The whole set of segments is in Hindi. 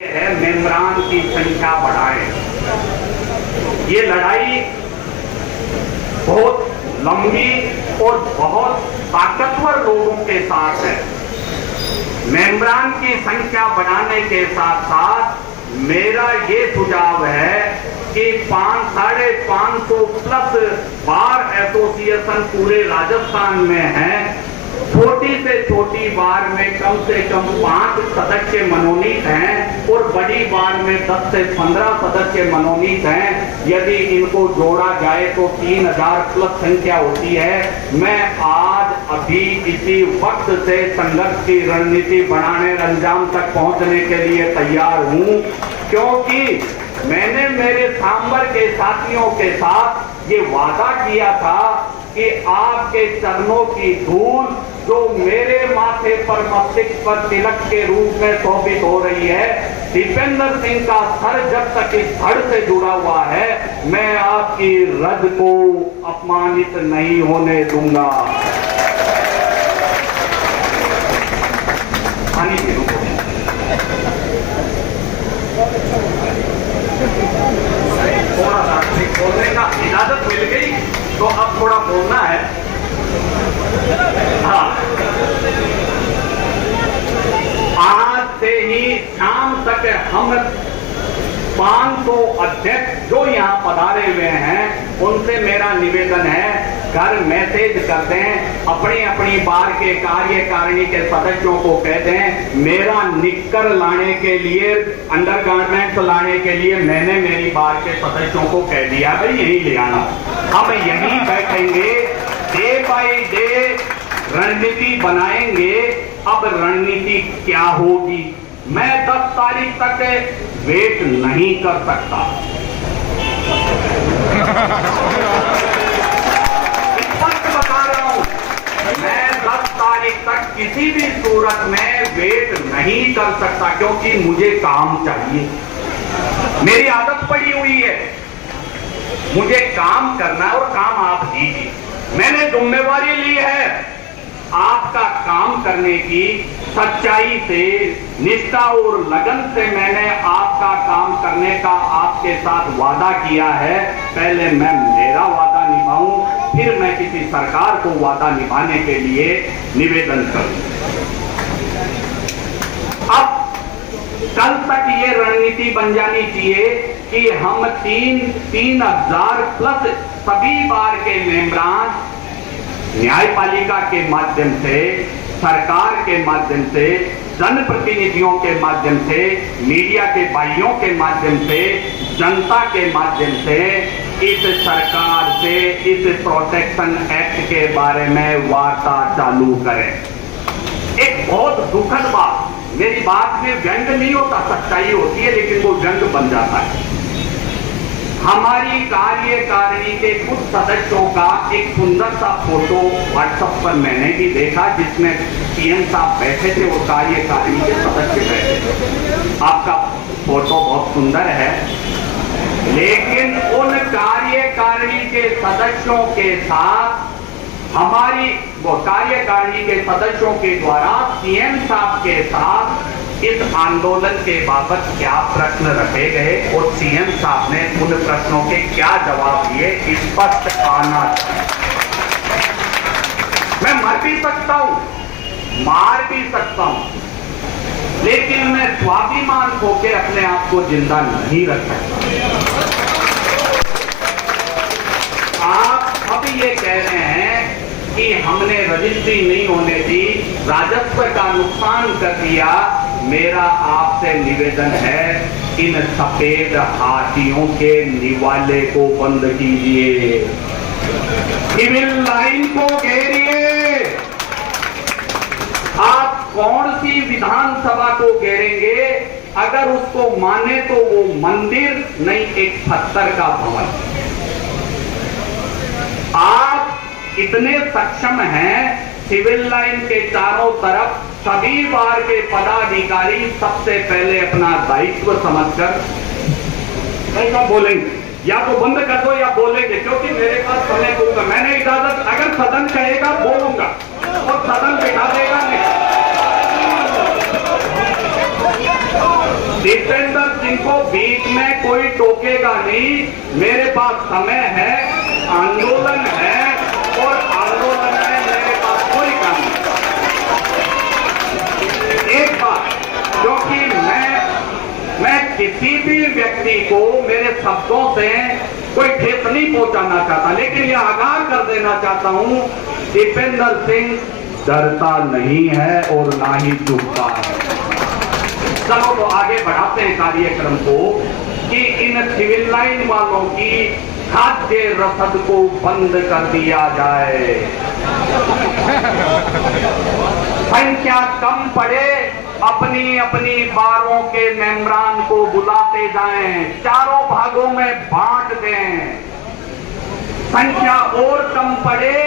है मेंबरान की संख्या बढ़ाएं। ये लड़ाई बहुत लंबी और बहुत ताकतवर लोगों के साथ है। मेंबरान की संख्या बढ़ाने के साथ साथ मेरा ये सुझाव है कि 550 प्लस बार एसोसिएशन पूरे राजस्थान में है। छोटी से छोटी बार में कम से कम 5 सदस्य मनोनीत हैं और बड़ी बार में 10 से 15 सदस्य मनोनीत हैं। यदि इनको जोड़ा जाए तो 3000 प्लस संख्या होती है। मैं आज अभी इसी वक्त से संघर्ष की रणनीति बनाने अंजाम तक पहुंचने के लिए तैयार हूं, क्योंकि मैंने मेरे सांबर के साथियों के साथ ये वादा किया था कि आपके चरणों की धूल जो मेरे माथे पर मस्तिष्क पर तिलक के रूप में शोभित हो रही है, दीपेंद्र सिंह का सर जब तक इस धड़ से जुड़ा हुआ है, मैं आपकी रज को अपमानित नहीं होने दूंगा। थोड़ा सा बोलने का इजाजत मिल गई तो अब थोड़ा बोलना है। हाँ, आज से ही शाम तक हम 500 अध्यक्ष जो यहाँ पधारे हुए हैं उनसे मेरा निवेदन है, घर मैसेज कर दें, अपनी अपनी बार के कार्यकारिणी के सदस्यों को कह दें, मेरा निक्कर लाने के लिए, अंडरगारमेंट्स लाने के लिए मैंने मेरी बार के सदस्यों को कह दिया भाई यही ले आना। हम यहीं बैठेंगे, डे बाय डे रणनीति बनाएंगे। अब रणनीति क्या होगी मैं 10 तारीख तक वेट नहीं कर सकता। स्पष्ट बता रहा हूं, मैं 10 तारीख तक किसी भी सूरत में वेट नहीं कर सकता, क्योंकि मुझे काम चाहिए। मेरी आदत पड़ी हुई है, मुझे काम करना है और काम आप दीजिए। मैंने जिम्मेवारी ली है आपका काम करने की, सच्चाई से, निष्ठा और लगन से मैंने आपका काम करने का आपके साथ वादा किया है। पहले मैं मेरा वादा निभाऊं, फिर मैं किसी सरकार को वादा निभाने के लिए निवेदन करूं। अब कल तक ये रणनीति बन जानी चाहिए कि हम 3000 प्लस सभी बार के मेंबरान न्यायपालिका के माध्यम से, सरकार के माध्यम से, जनप्रतिनिधियों के माध्यम से, मीडिया के भाइयों के माध्यम से, जनता के माध्यम से इस सरकार से इस प्रोटेक्शन एक्ट के बारे में वार्ता चालू करें। एक बहुत दुखद बात, मेरी बात में व्यंग नहीं होता, सच्चाई होती है, लेकिन वो व्यंग बन जाता है। हमारी कार्यकारिणी के कुछ सदस्यों का एक सुंदर सा फोटो व्हाट्सएप पर मैंने भी देखा, जिसमें सीएम साहब बैठे थे और कार्यकारिणी के सदस्य बैठे थे। आपका फोटो बहुत सुंदर है, लेकिन उन कार्यकारिणी के सदस्यों के साथ हमारी वो कार्यकारिणी के सदस्यों के द्वारा सीएम साहब के साथ इस आंदोलन के बाबत क्या प्रश्न रखे गए और सीएम साहब ने उन प्रश्नों के क्या जवाब दिए, स्पष्ट आना चाहिए। मैं मर भी सकता हूं, मार भी सकता हूं, लेकिन मैं स्वाभिमान खो के अपने आप को जिंदा नहीं रख सकता। आप सब ये कह रहे हैं कि हमने रजिस्ट्री नहीं होने दी, राजस्व का नुकसान कर दिया। मेरा आपसे निवेदन है, इन सफेद हाथियों के निवाले को बंद कीजिए, सिविल लाइन को घेरिए। आप कौन सी विधानसभा को घेरेंगे? अगर उसको माने तो वो मंदिर नहीं, एक पत्थर का भवन। आप इतने सक्षम हैं, सिविल लाइन के चारों तरफ सभी बार के पदाधिकारी सबसे पहले अपना दायित्व समझकर कैसा बोलेंगे, या तो बंद कर दो या बोलेंगे, क्योंकि मेरे पास समय को मैंने इजाजत, अगर सदन कहेगा बोलूंगा और सदन बिठा देगा नहीं। दीपेंद्र सिंह को बीच में कोई टोकेगा नहीं। मेरे पास समय है, आंदोलन है और आंदोलन में मेरे पास कोई काम नहीं। एक बात, क्योंकि मैं किसी भी व्यक्ति को मेरे शब्दों से कोई ठेस नहीं पहुंचाना चाहता, लेकिन यह आगाह कर देना चाहता हूं, दीपेंद्र सिंह डरता नहीं है और ना ही झुकता है। चलो तो आगे बढ़ाते हैं कार्यक्रम को कि इन सिविल लाइन वालों की खाद्य रसद को बंद कर दिया जाए। संख्या कम पड़े, अपनी अपनी बारों के मेंबरान को बुलाते जाएं, चारों भागों में बांट दें। संख्या और कम पड़े,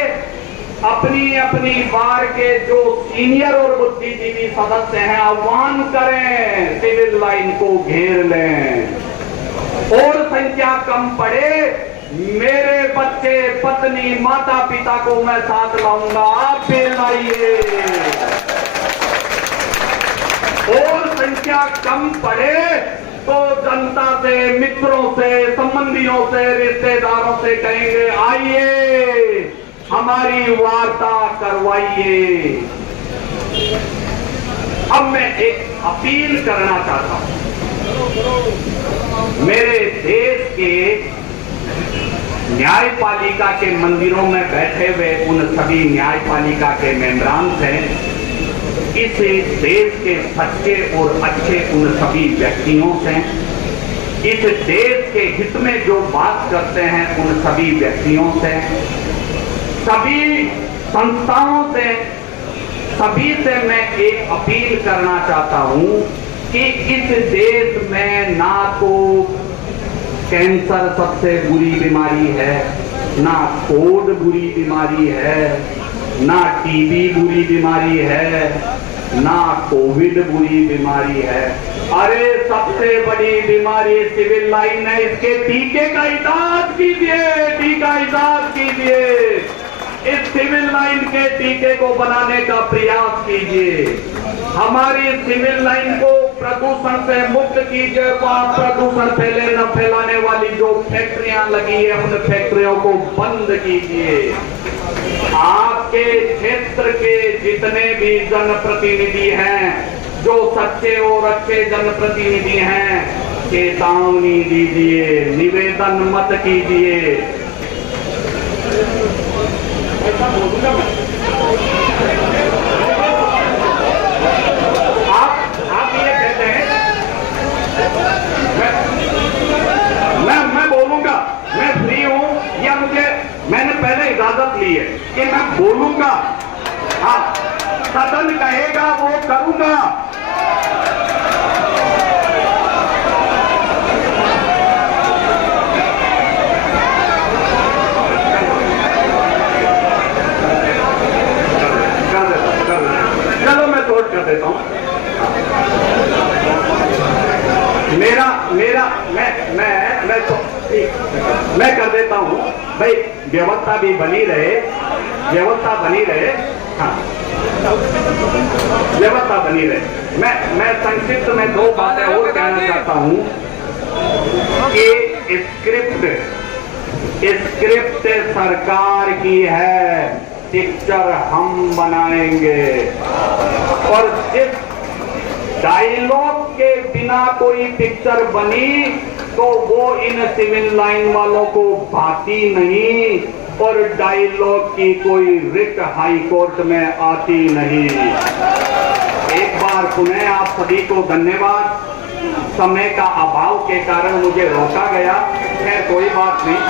अपनी अपनी बार के जो सीनियर और बुद्धिजीवी सदस्य हैं आह्वान करें, सिविल लाइन को घेर लें। और संख्या कम पड़े, मेरे बच्चे, पत्नी, माता पिता को मैं साथ लाऊंगा, आप भी लाइए। और संख्या कम पड़े तो जनता से, मित्रों से, संबंधियों से, रिश्तेदारों से कहेंगे आइए हमारी वार्ता करवाइए। अब मैं एक अपील करना चाहता हूं, मेरे देश के न्यायपालिका के मंदिरों में बैठे हुए उन सभी न्यायपालिका के मेंबरान से, इस देश के सच्चे और अच्छे उन सभी व्यक्तियों से, इस देश के हित में जो बात करते हैं उन सभी व्यक्तियों से, सभी संस्थाओं से, सभी से मैं एक अपील करना चाहता हूं कि इस देश में ना तो कैंसर सबसे बुरी बीमारी है, ना कोड बुरी बीमारी है, ना टीबी बुरी बीमारी है, ना कोविड बुरी बीमारी है। अरे सबसे बड़ी बीमारी सिविल लाइन है, इसके टीके का इजाद कीजिए, टीका इजाद कीजिए। इस सिविल लाइन के टीके को बनाने का प्रयास कीजिए। हमारी सिविल लाइन को प्रदूषण से मुक्त कीजिए। प्रदूषण फैलाने वाली जो फैक्ट्रियां लगी है उन फैक्ट्रियों को बंद कीजिए। आपके क्षेत्र के जितने भी जनप्रतिनिधि हैं, जो सच्चे और अच्छे जनप्रतिनिधि हैं, चेतावनी दीजिए, निवेदन मत कीजिए। ऐसा बोलूंगा आप ये कहते हैं, मैं बोलूंगा, मैं फ्री हूं या मैंने पहले इजाजत ली है कि मैं बोलूंगा। हाँ, सदन कहेगा वो करूंगा। कर देता हूं। मैं कर देता हूं भाई, व्यवस्था भी बनी रहे, व्यवस्था बनी रहे। हाँ, व्यवस्था बनी रहे। मैं संक्षिप्त में दो बातें और कहना चाहता हूं कि स्क्रिप्ट सरकार की है, पिक्चर हम बनाएंगे। और जिस डायलॉग के बिना कोई पिक्चर बनी तो वो इन सिविल लाइन वालों को भाती नहीं, और डायलॉग की कोई रिट हाई कोर्ट में आती नहीं। एक बार पुनः आप सभी को धन्यवाद। समय का अभाव के कारण मुझे रोका गया, खैर कोई बात नहीं।